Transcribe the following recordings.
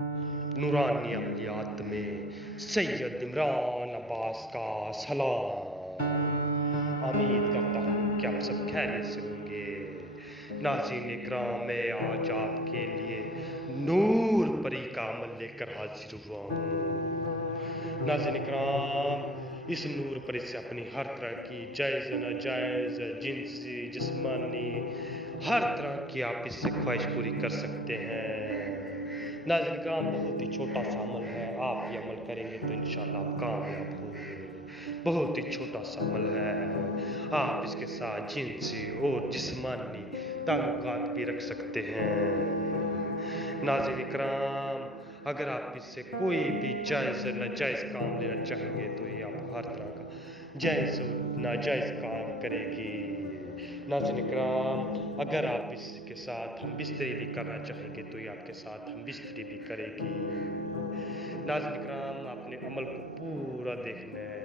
नूरानी अमलियात में सैयद इमरान अब्बास का सलाम। उम्मीद करता हूँ कि आप सब खैरियत से होंगे। नाज़रीन इकराम, मैं आज आपके लिए नूर परी का अमल लेकर हाजिर हुआ हूँ। नाज़रीन इकराम, इस नूर परी से अपनी हर तरह की जायज़ नाजायज़ जिनसी जिस्मानी हर तरह की आप इससे ख्वाहिश पूरी कर सकते हैं। नाज़रीन इकराम, बहुत ही छोटा सा अमल है, आप ये अमल करेंगे तो इंशाअल्लाह आप कामयाब होंगे। बहुत ही छोटा सा अमल है, आप इसके साथ जिनसी और जिस्मानी ताल्लुकात भी रख सकते हैं। नाज़रीन इकराम, अगर आप इससे कोई भी जायज़ नाजायज़ काम लेना चाहेंगे तो ये आप हर तरह का जायज़ और नाजायज़ काम करेगी। नाज़रीन इकराम, अगर आप इसके साथ हम बिस्तरी भी करना चाहेंगे तो ये आपके साथ हम बिस्तरी भी करेगी। नाज़रीन इकराम, आपने अमल को पूरा देखना है।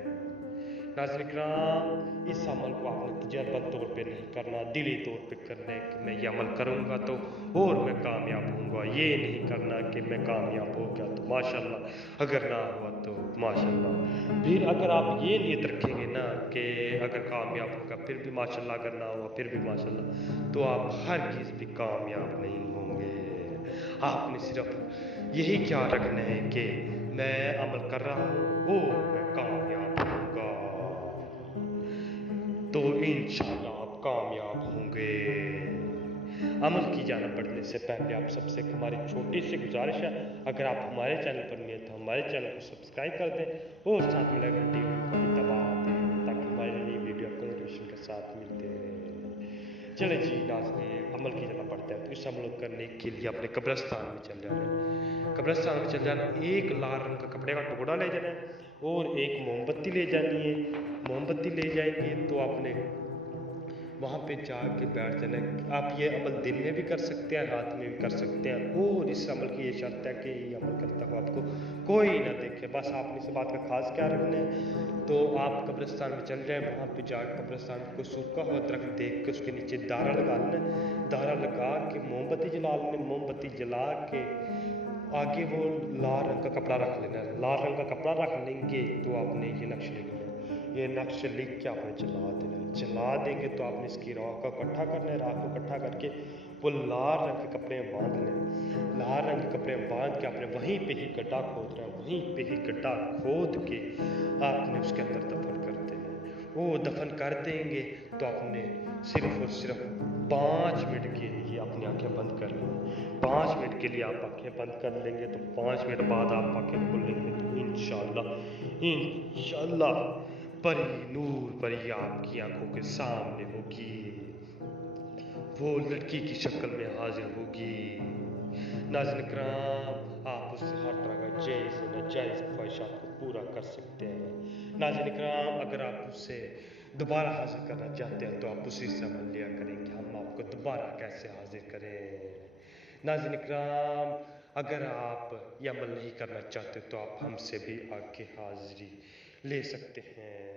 नाज़रीन इकराम, इस अमल को आपने तजर्बा तौर पे नहीं करना, दिली तौर पे करना है कि मैं ये अमल करूँगा तो और मैं कामयाब होऊंगा। ये नहीं करना कि मैं कामयाब हो गया तो माशाल्लाह, अगर ना हुआ तो माशाल्लाह। फिर अगर आप ये नीयत रखेंगे ना कि अगर कामयाब होगा फिर भी माशाल्लाह, अगर ना हुआ फिर भी माशाल्लाह, तो आप हरगिज़ भी कामयाब नहीं होंगे। आपने सिर्फ यही ख्याल रखना है कि मैं अमल कर रहा हूँ और मैं कामयाब होऊंगा, तो इंशाअल्लाह आप कामयाब होंगे। अमल की जाना बढ़ने से पहले आप सबसे हमारी छोटी सी गुजारिश है, अगर आप हमारे चैनल पर नहीं हैं तो हमारे चैनल को सब्सक्राइब कर दें और साथ में लगे घंटी को भी दबा दें ताकि हमारी नई वीडियो आपको नोटिफिकेशन के साथ मिलते रहे। चले जी नाज़रीन, अमल की जाना पड़ता है तो इस अमल करने के लिए अपने कब्रिस्तान में चल जाना है। कब्रिस्तान में चल जाना, एक लाल रंग का कपड़े का टुकड़ा ले जाना है और एक मोमबत्ती ले जानी है। मोमबत्ती ले जाएंगे तो आपने वहाँ पे जाके बैठ जाना है। आप ये अमल दिन में भी कर सकते हैं, रात में भी कर सकते हैं, और इस अमल की ये शर्त है कि ये अमल करता हुआ आपको कोई ना देखे। बस आपने इस बात का खास ख्याल रखना है। तो आप कब्रिस्तान में चल जाए, वहाँ पे जाकर कब्रिस्तान को सूखा हुआ दरख्त देख के उसके नीचे दारा लगा लेना। दारा लगा के मोमबत्ती जला लेना। मोमबत्ती जला के आगे वो लाल रंग का कपड़ा रख लेना है। लाल रंग का कपड़ा रख लेंगे तो आपने ये नक्श लिख लेना है। ये नक्श लिख के आपने जला देना है। जला देंगे तो आपने इसकी राख को इकट्ठा करना है। राख को इकट्ठा करके वो लाल रंग के कपड़े में बांध लें। लाल रंग के कपड़े में बांध के आपने वहीं पे ही गड्ढा खोदना है। वहीं पे ही गड्ढा खोद के आपने उसके अंदर दफन कर देना है। वो दफन कर देंगे तो आपने सिर्फ और सिर्फ 5 मिनट के लिए अपनी आंखें बंद कर लेंगे। 5 मिनट के लिए आप आंखें बंद कर लेंगे तो 5 मिनट बाद आप आंखें खोल लेंगे तो इंशाअल्लाह परी, नूर परी आपकी आंखों के सामने होगी। वो लड़की की शक्ल में हाजिर होगी। नाज़रीन इकराम, आप उससे हर तरह का जायज़ नाजायज़ ख्वाहिशात को पूरा कर सकते हैं। नाज़रीन इकराम, अगर आप उससे दोबारा हाजिर करना चाहते हैं तो आप उसी से अमल लिया करेंगे। हम आपको दोबारा कैसे हाजिर करें। नाज़रीन इकराम, अगर आप ये अमल नहीं करना चाहते तो आप हमसे भी आके हाजिरी ले सकते हैं।